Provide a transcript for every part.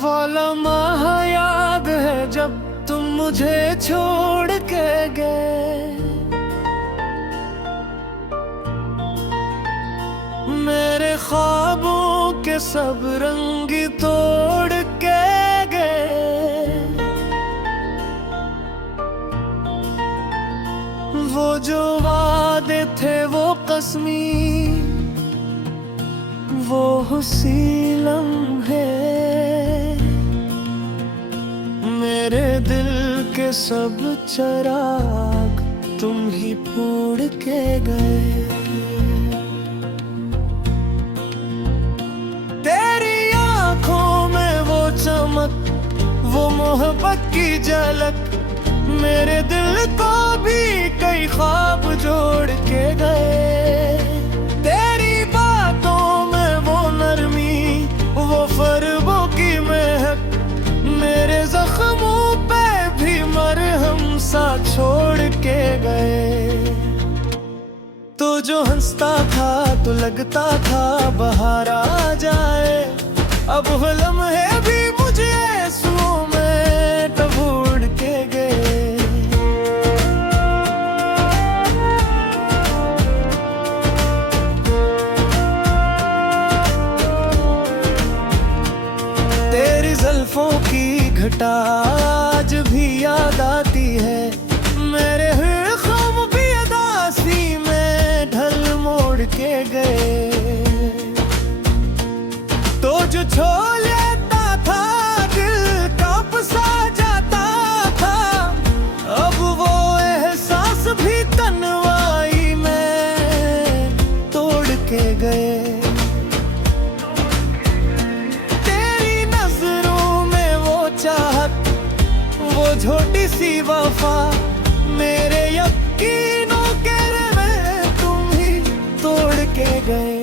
वो लम्हा याद है जब तुम मुझे छोड़ के गए। मेरे ख्वाबों के सब रंग तोड़ के गए। वो जो वादे थे वो कसमी, वो हुसी लम्हे मेरे दिल के सब चिराग तुम ही फोड़ के गए। तेरी आंखों में वो चमक, वो मोहब्बत की झलक मेरे दिल को भी कई ख्वाब जोड़ के गए। तेरी बातों में वो नरमी, वो फरबों की महक मेरे जख्मों पे भी मरहम सा छोड़ के गए। तो जो हंसता था तो लगता था बाहर आ जाए, अब वो लम्हे भी मुझे आंसुओं में डूबोड़ के गए। तेरी जुल्फों की घटा आज भी याद आती है, मेरे ख्वाब भी अदासी में ढल मोड़ के गए। तो जो छो लेता था दिल कांप सा जाता था, अब वो एहसास भी तन्हाई में तोड़ के गए। छोटी सी वफा मेरे यकीनों के में तुम ही तोड़ के गए।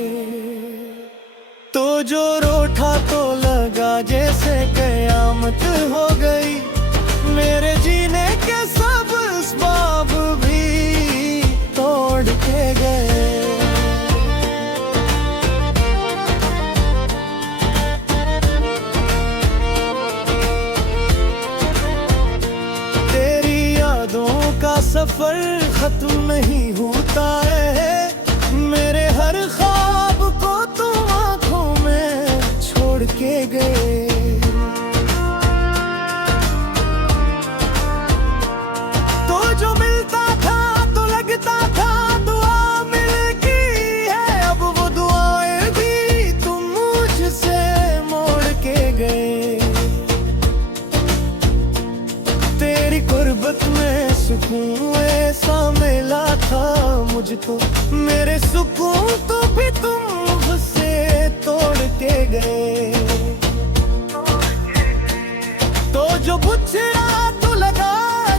तो जो रूठा तो लगा जैसे कयामत हो गई, मेरे जीने के सब असबाब भी तोड़ के गए। सफर खत्म नहीं होता है, मेरे हर ख्वाब को तुम आंखों में छोड़ के गए। तो जो मिलता था तो लगता था दुआ मिल गई है, अब वो दुआएं भी तुम मुझसे मोड़ के गए। तेरी गुर्बत में सुकून ऐसा मिला था मुझको, मेरे सुकून तो भी तुम मुझसे तोड़ के गए। तो जो बुझड़ा तो लगा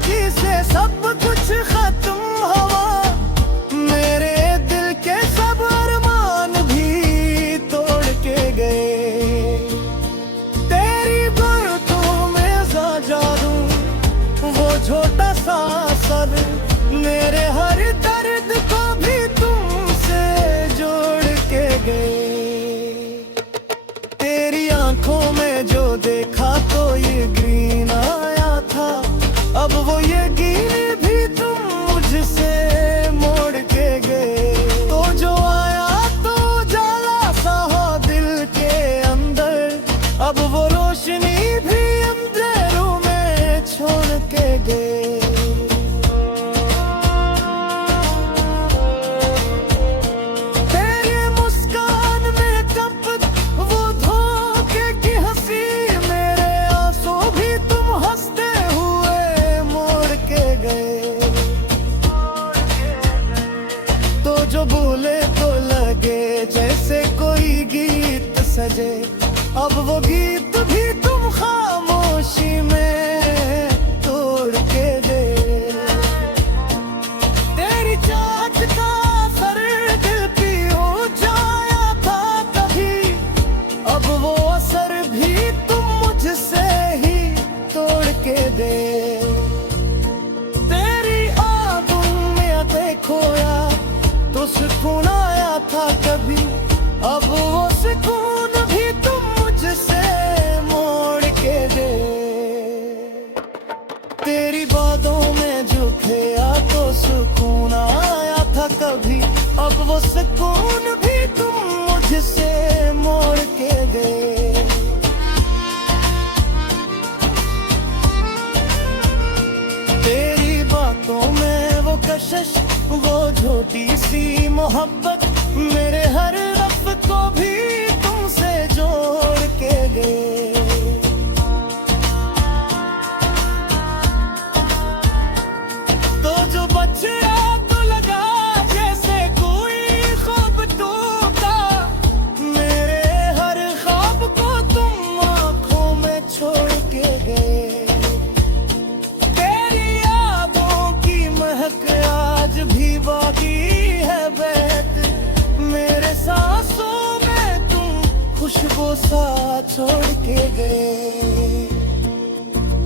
जिसे सब कुछ खत्म हुआ, मेरे दिल के सब अरमान भी तोड़ के गए। तेरी बातों में सा जादू, वो छोटा सा सर मेरे हर दर्द को भी तुमसे जोड़ के गए। तेरी आंखों में जो देखा तो ये ग्रीन आया था, अब वो ये गिर भी तुम मुझसे मोड़ के गए। तो जो आया तो जाला सा हो दिल के अंदर, अब वो रोशनी भी अंधेरों में छोड़ के गए। जो बोले तो लगे जैसे कोई गीत सजे, अब वो गीत भी तुम खामोशी में तोड़ के दे। तेरी चाहत का असर दिल पे हो जाया था कभी, अब वो असर भी तुम मुझसे ही तोड़ के दे। तेरी आंखों में देखो यार तो सुकून आया था कभी, अब वो सुकून भी तुम मुझसे मोड़ सुकून भी तुम मुझसे मोड़ के गए। तेरी बातों में वो कशिश, वो छोटी सी मोहब्बत, मेरे हर रब को भी तुमसे जोड़ के गए। तो जो बचड़ा तो लगा जैसे कोई ख्वाब टूटा, मेरे हर ख्वाब को तुम आंखों में छोड़ के गए। तेरी यादों की महक आज भी बाकी है बहत, मेरे सांसों में तुम खुशबू सा छोड़ के गए।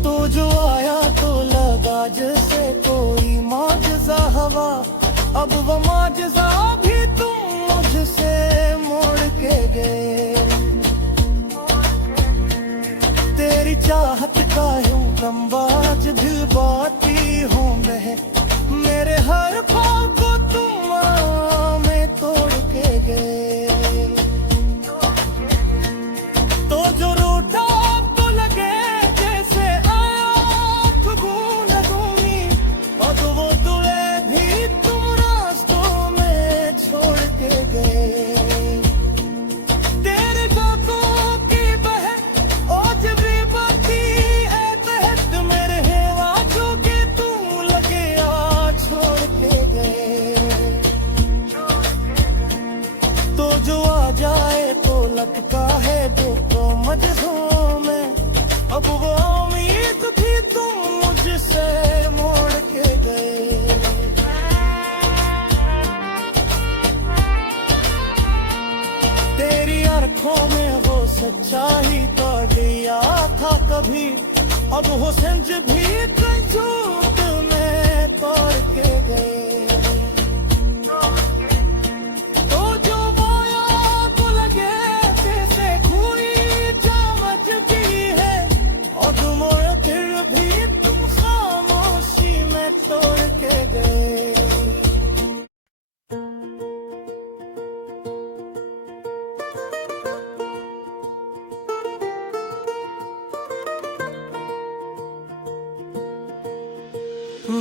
तो जो आया तो लगा जैसे कोई माजज़ा हवा, अब वो माजज़ा भी तुम मुझसे मोड़ के गए। तेरी चाहत का यूं गमबाज दिल बाती हूँ मैं, मेरे हर ख्वाब को तुम में तोड़ के गए। तो जो रूठा तो लगे जैसे आँख गूंद गूंगी, और तो वो दुए भी तुम रास्तों में छोड़ के गए। तेरे गाकों की बहक आज भी बाकी है तहत, मेरे वादों के तुम लगे आ छोड़ के गए। तो जो आ जाए तो लगता है दिल को मजनूं में, अब वो उम्मीद भी तुम मुझसे मोड़ के गए। तेरी आंखों में वो सच्चाई तो गया था कभी, अब वो संज भी झूठ में तोड़ के गए। तो जो माया को लगे जैसे कोई चमकती है, और तुम फिर भी तुम खामोशी में तोड़ के गए।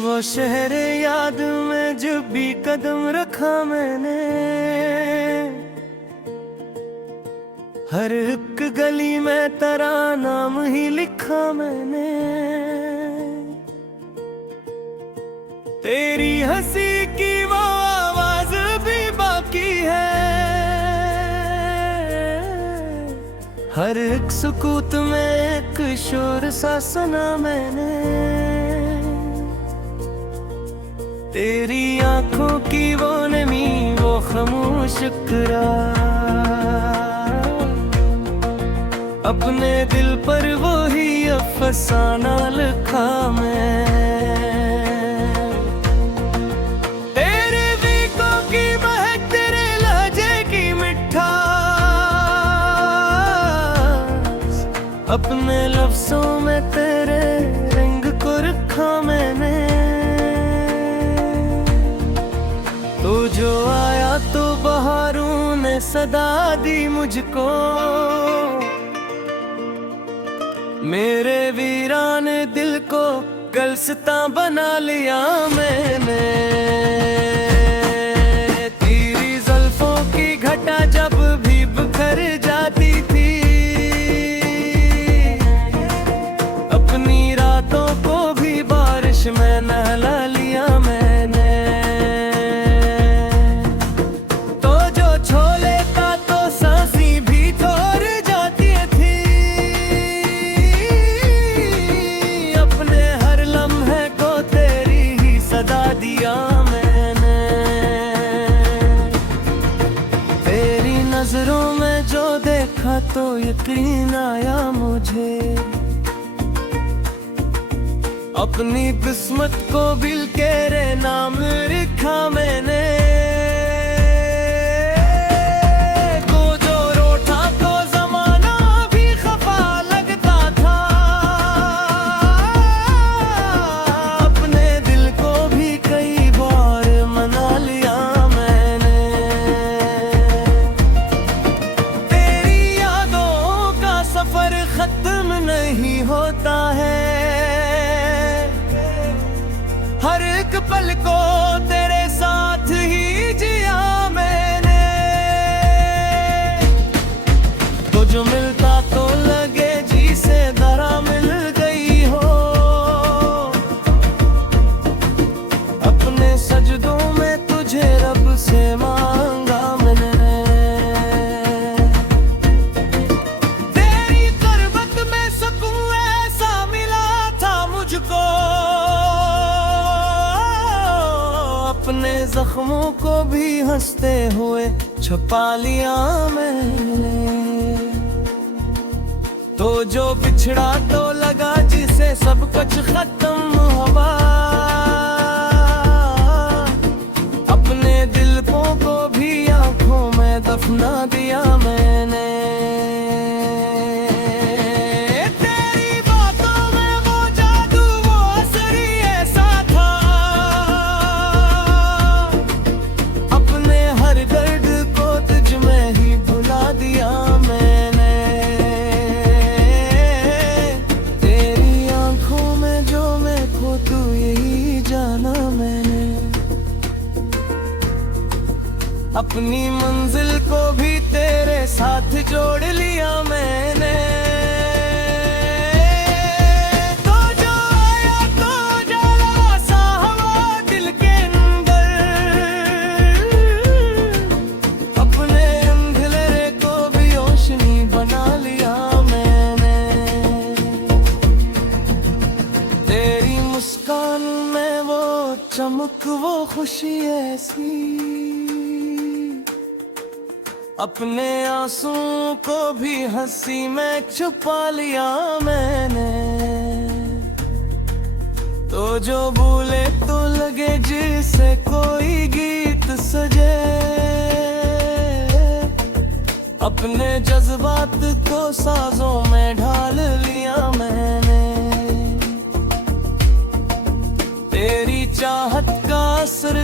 वो शहर याद में जब भी कदम रखा मैंने, हर एक गली में तेरा नाम ही लिखा मैंने। तेरी हंसी की वो आवाज भी बाकी है, हर एक सुकूत में एक शोर सा सुना मैंने। तेरी आंखों की वो नमी, वो खामोश करार, अपने दिल पर वो ही अफसाना लिखा मैं। तेरे बीकों की महक, तेरे लहजे की मिठास, अपने लफ्जों में तेरे रंग को रखा मैंने। तो जो आया तो बहारों ने सदा दी मुझको, मेरे वीरान दिल को गलसता बना लिया मैंने। तेरी जुल्फों की घटा जब भी बिखर जाती थी, अपनी रातों को भी बारिश में नहला लिया मैंने। तो जो छो लेता तो सांसी भी थोर जाती थी, अपने हर लम्हे को तेरी ही सदा दिया मैंने। तेरी नजरों में जो देखा तो यकीन आया मुझे, अपनी किस्मत को बिल तेरे नाम लिखा मैंने। को जो रोटा तो जमाना भी खफा लगता था, अपने दिल को भी कई बार मना लिया मैंने। तुझसे मांगा मैंने। तेरी गुर्बत में सुकून ऐसा मिला था मुझको, अपने जख्मों को भी हंसते हुए छुपा लिया मैंने। तो जो बिछड़ा तो लगा जिसे सब कुछ खत्म हुआ, अपने दिल को भी आंखों में दफना दिया मैंने। तेरी बातों में वो जादू, वो असर ऐसा था, अपने हर दर्द को तुझ में ही भुला दिया मैंने। तेरी आंखों में जो मैं खो तू यही जाना मैंने। अपनी मंजिल को भी तेरे साथ जोड़ लिया मैंने। तो जो आया तो जला सा हवा दिल के अंदर, अपने अंधेरे को भी रोशनी बना लिया मैंने। तेरी मुस्कान में वो चमक, वो खुशी ऐसी, अपने आंसुओं को भी हंसी में छुपा लिया मैंने। तो जो भूले तो लगे जिसे कोई गीत सजे, अपने जज्बात को साजों में ढाल लिया मैंने। तेरी चाहत का असर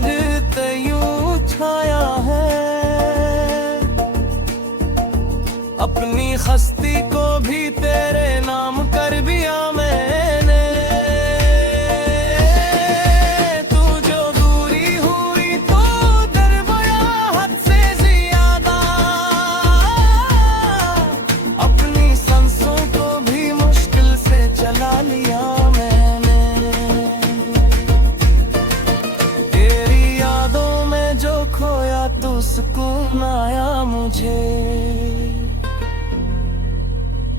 यूं छाया है, अपनी हस्ती को भी तेरे नाम कर दिया मैंने। तू जो दूरी हुई तो दरबाया हद से ज्यादा, अपनी सांसों को भी मुश्किल से चला लिया मैंने। तेरी यादों में जो खोया तो सुकून आया मुझे,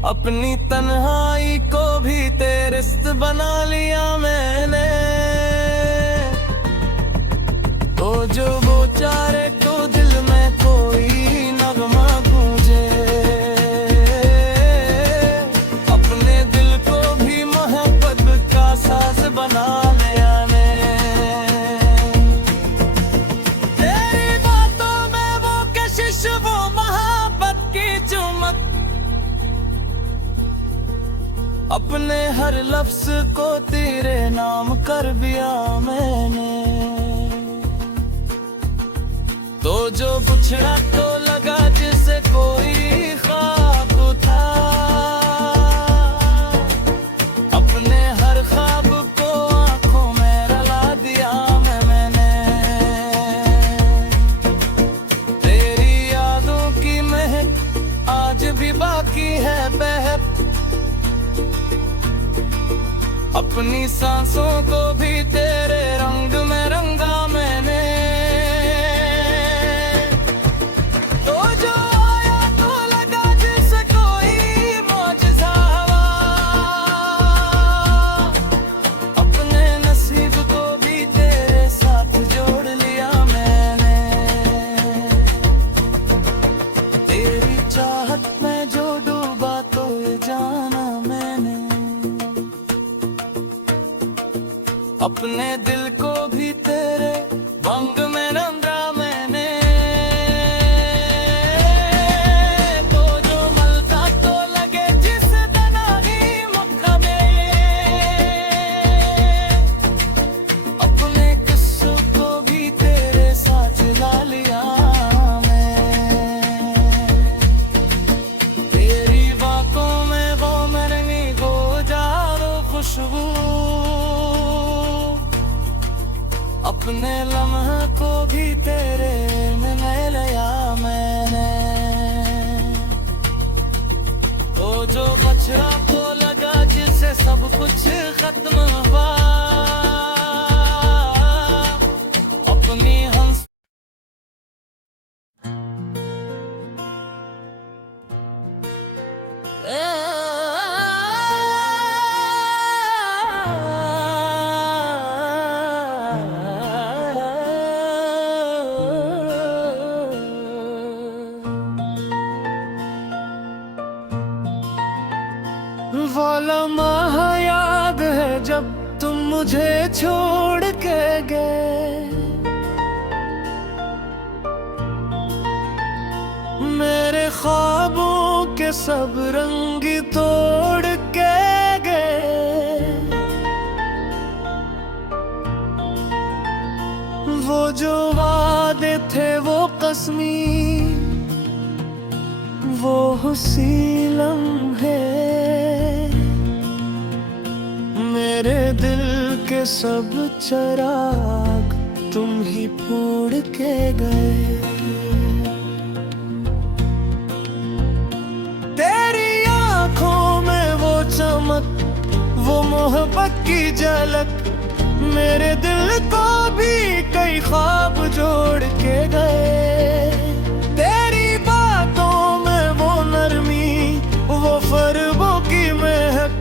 अपनी तन्हाई को भी तेरिस्त बना लिया मैंने। तो जो वो चारे तो दिल में कोई नगमा गूंजे, अपने दिल को भी मोहब्बत का साज बना लिया मैंने। तेरी बातों में वो कशिश, वो मोहब्बत की चुमक, अपने हर लफ्ज को तेरे नाम कर दिया मैंने। तो जो बिछड़ा तो लगा जिसे कोई ख्वाब था, अपने हर ख्वाब को आंखों में रला दिया मैंने। तेरी यादों की महक आज भी बाकी है बहक, अपनी सांसों को भी तेरे रंग में रंगा मैंने। तो जो आया तो लगा जैसे कोई मौजज़ा हुआ, अपने नसीब को भी तेरे साथ जोड़ लिया मैंने। तेरी चाहत में जो डूबा तो ये जाना मैंने, अपने दिल को भी लम्हा याद है जब तुम मुझे छोड़ के गए। मेरे ख्वाबों के सब रंग तोड़ के गए। वो जो वादे थे वो कसमी, वो हुसी लम्हे मेरे दिल के सब चिराग तुम ही फोड़ के गए। तेरी आंखों में वो चमक, वो मोहब्बत की झलक मेरे दिल को भी कई ख्वाब जोड़ के गए। तेरी बातों में वो नरमी, वो फरबों की महक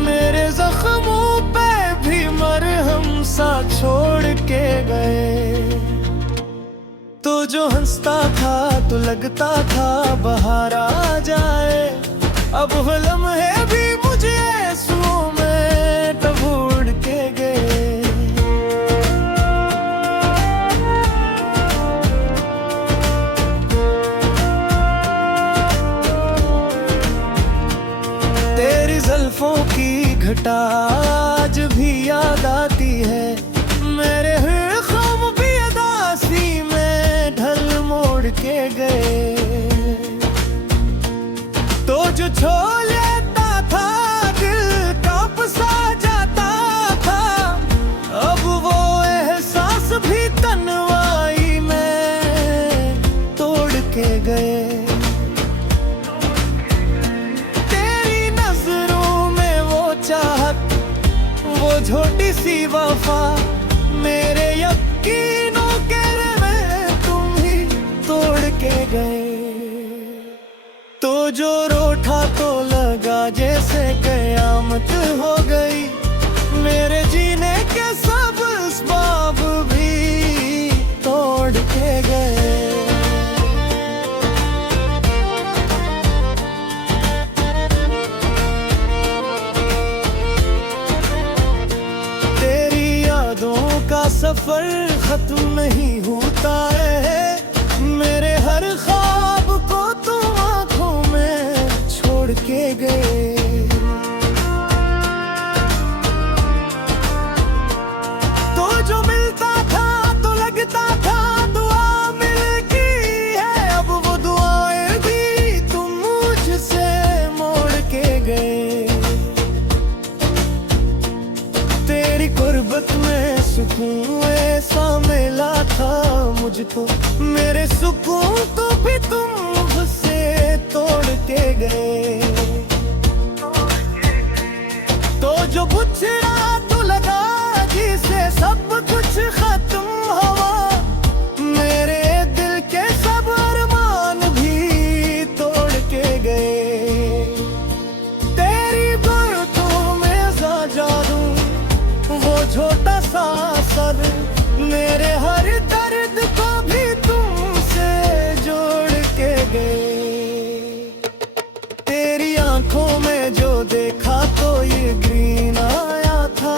मेरे जख्मों पे भी मरहम सा छोड़ के गए। तो जो हंसता था तो लगता था बाहर आ जाए, अब वो लम्हे भी मुझे आंसुओं में डबोड़ के गए। तेरी जुल्फों की घटा आज भी याद आती है, मेरे ख्वाब भी अदासी में ढल मोड़ के गए। तो जो छोड़ लेता था दिल कांप सा जाता था, अब वो एहसास भी तन्हाई में तोड़ के गए। तेरी नजरों में वो चाहत, वो छोटी सी वफा मेरे यकीनों के में तुम ही तोड़ के गए। तो जो रूठा तो लगा जैसे कयामत हो गई, मेरे जीने के सब असबाब भी तोड़ के गए। तेरी यादों का सफर खत्म नहीं होता है, मेरे हर ख्वाब को तुम आंखों में छोड़ के गए। तो जो मिलता था तो लगता था दुआ मिल गई है, अब वो दुआएं भी तुम मुझसे मोड़ के गए। तेरी गुर्बत में सुकून ऐसा मिला था मुझको, मेरे सुकून तो भी तुम मुझसे तोड़ के गए। तो जो बुछड़ा तो लगा जिसे सब कुछ खत्म हुआ, मेरे दिल के सब अरमान भी तोड़ के गए। तेरी बातों में सा जादू, वो छोटा सा सर मेरे हर दर्द को भी तुमसे जोड़ के गए। तेरी आंखों में जो देखा तो ये ग्रीन आया था,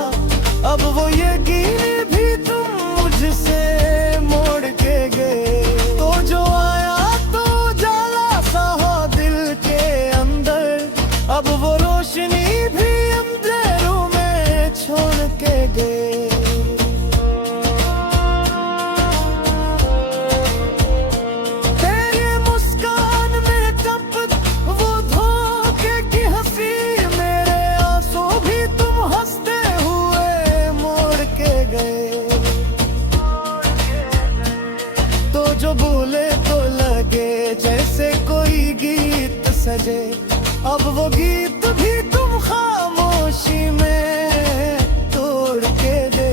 अब वो ये गिन भी तुम मुझसे मोड़ के गए। तो जो आया तो जाला सा हो दिल के अंदर, अब वो रोशनी भी अंधेरों में छोड़ के गए। जो भूले तो लगे जैसे कोई गीत सजे, अब वो गीत भी तुम खामोशी में तोड़ के दे।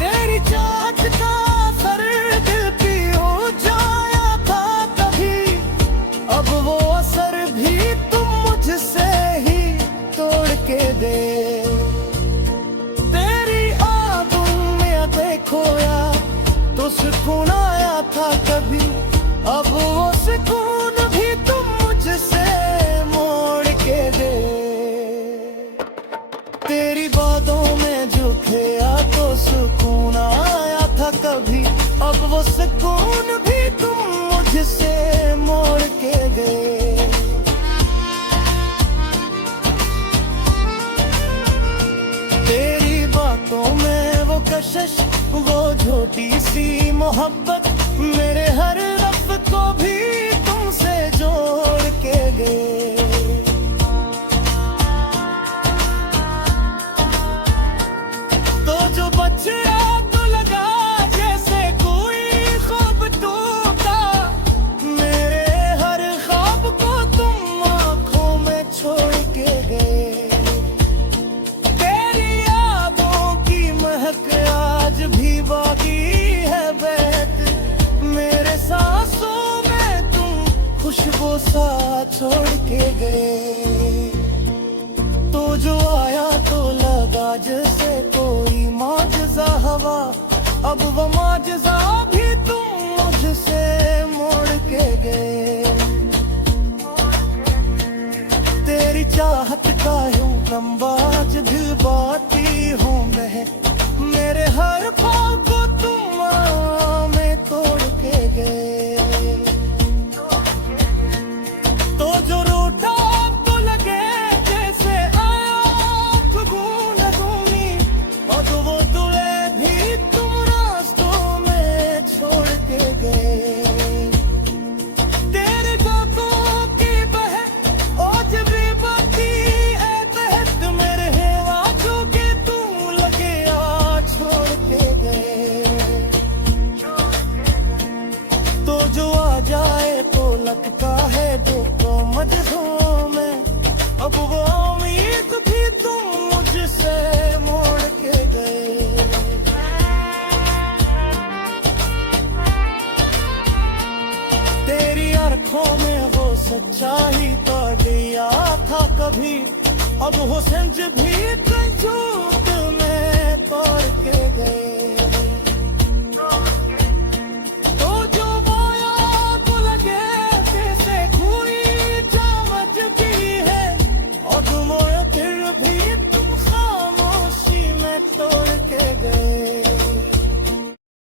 तेरी चाहत का असर दिल पे हो जाया था कभी, अब वो असर भी तुम मुझसे ही तोड़ के दे। तेरी आंखों में देखो यार तो सुकून आया था कभी, अब वो सुकून भी तुम मुझसे मोड़ के किया तो सुकून आया था कभी, अब वो सुकून भी तुम मुझसे मोड़ के गए। तेरी बातों में वो कशिश, वो छोटी सी मोहब्बत, मेरे हर रब को भी तुमसे जोड़ के गए। तो जो बचा तो लगा जैसे कोई ख्वाब टूटा, मेरे हर ख्वाब को तुम आंखों में छोड़ के गए। तेरी यादों की महक आज भी बाकी है बहत, मेरे सांसों में तुम खुशबू सा छोड़ के गए। तो जो आया तो लगा जैसे कोई मौजज़ा हवा, अब वो मौजज़ा भी तुम मुझसे मोड़ के गए। तेरी चाहत का यूं नंबाज दिल बाती हूँ मैं, मेरे हर ख्वाब को तुम में तोड़ के गए। तो जो रूठा तो लगे जैसे आँख गून घूमी, और वो दुए भी तुम रास्तों में छोड़ के गए। तेरे बातों की बह आज भी बाकी है तहत, मेरे वादों के तुम लगे आ छोड़ के गए। तो जो आ जाए तो लगता है तो मजहूं में, अब वो उम्मीद भी तुम मुझसे मोड़ के गए। तेरी आंखों में वो सच्चाई तो दिया था कभी, अब हुस्न भी झूठ में तोड़ के गए।